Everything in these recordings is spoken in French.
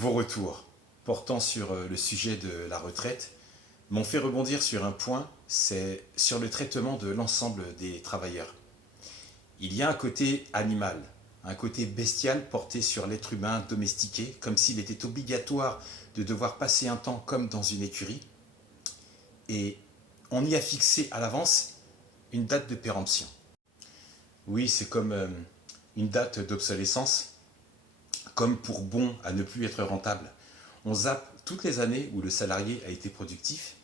Vos retours portant sur le sujet de la retraite m'ont fait rebondir sur un point, c'est sur le traitement de l'ensemble des travailleurs. Il y a un côté animal, un côté bestial porté sur l'être humain domestiqué, comme s'il était obligatoire de devoir passer un temps comme dans une écurie, et on y a fixé à l'avance une date de péremption. Oui, c'est comme une date d'obsolescence, comme pour bon à ne plus être rentable. On zappe toutes les années où le salarié a été productif,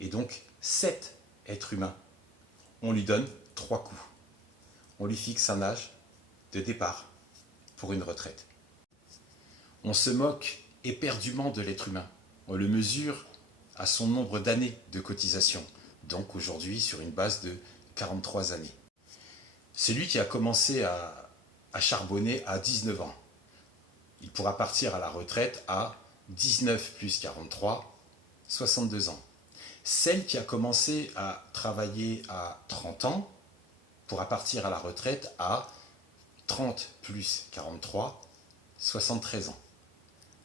et donc 7 êtres humains. On lui donne 3 coups. On lui fixe un âge de départ pour une retraite. On se moque éperdument de l'être humain. On le mesure à son nombre d'années de cotisation, donc aujourd'hui sur une base de 43 années. Celui qui a commencé à charbonner à 19 ans, il pourra partir à la retraite à 19 plus 43, 62 ans. Celle qui a commencé à travailler à 30 ans pourra partir à la retraite à 30 plus 43, 73 ans.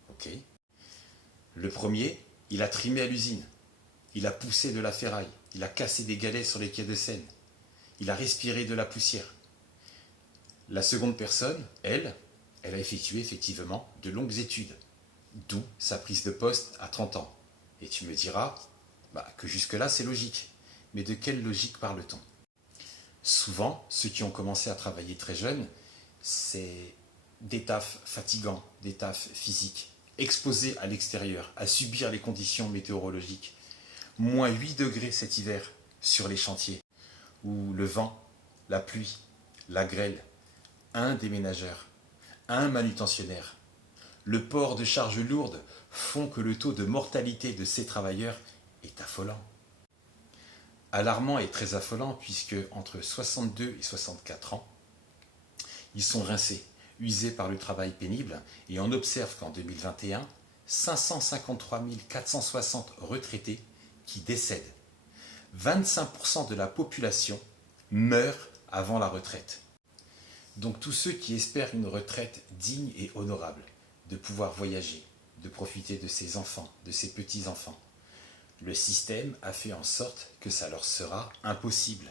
Ok. Le premier, il a trimé à l'usine, il a poussé de la ferraille, il a cassé des galets sur les quais de Seine, il a respiré de la poussière. La seconde personne, elle a effectué effectivement de longues études, d'où sa prise de poste à 30 ans. Et tu me diras que jusque-là c'est logique. Mais de quelle logique parle-t-on? Souvent, ceux qui ont commencé à travailler très jeunes, c'est des tafs fatigants, des tafs physiques, exposés à l'extérieur, à subir les conditions météorologiques. Moins 8 degrés cet hiver sur les chantiers, où le vent, la pluie, la grêle, un déménageur, un manutentionnaire, le port de charges lourdes font que le taux de mortalité de ces travailleurs est affolant. Alarmant et très affolant puisque entre 62 et 64 ans, ils sont rincés, usés par le travail pénible et on observe qu'en 2021, 553 460 retraités qui décèdent. 25% de la population meurt avant la retraite. Donc tous ceux qui espèrent une retraite digne et honorable, de pouvoir voyager, de profiter de ses enfants, de ses petits-enfants, le système a fait en sorte que ça leur sera impossible.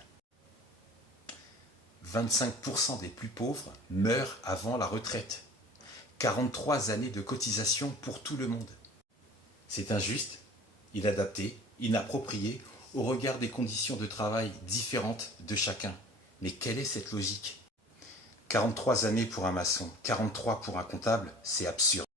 25% des plus pauvres meurent avant la retraite. 43 années de cotisation pour tout le monde. C'est injuste, inadapté, inapproprié au regard des conditions de travail différentes de chacun. Mais quelle est cette logique? 43 années pour un maçon, 43 pour un comptable, c'est absurde.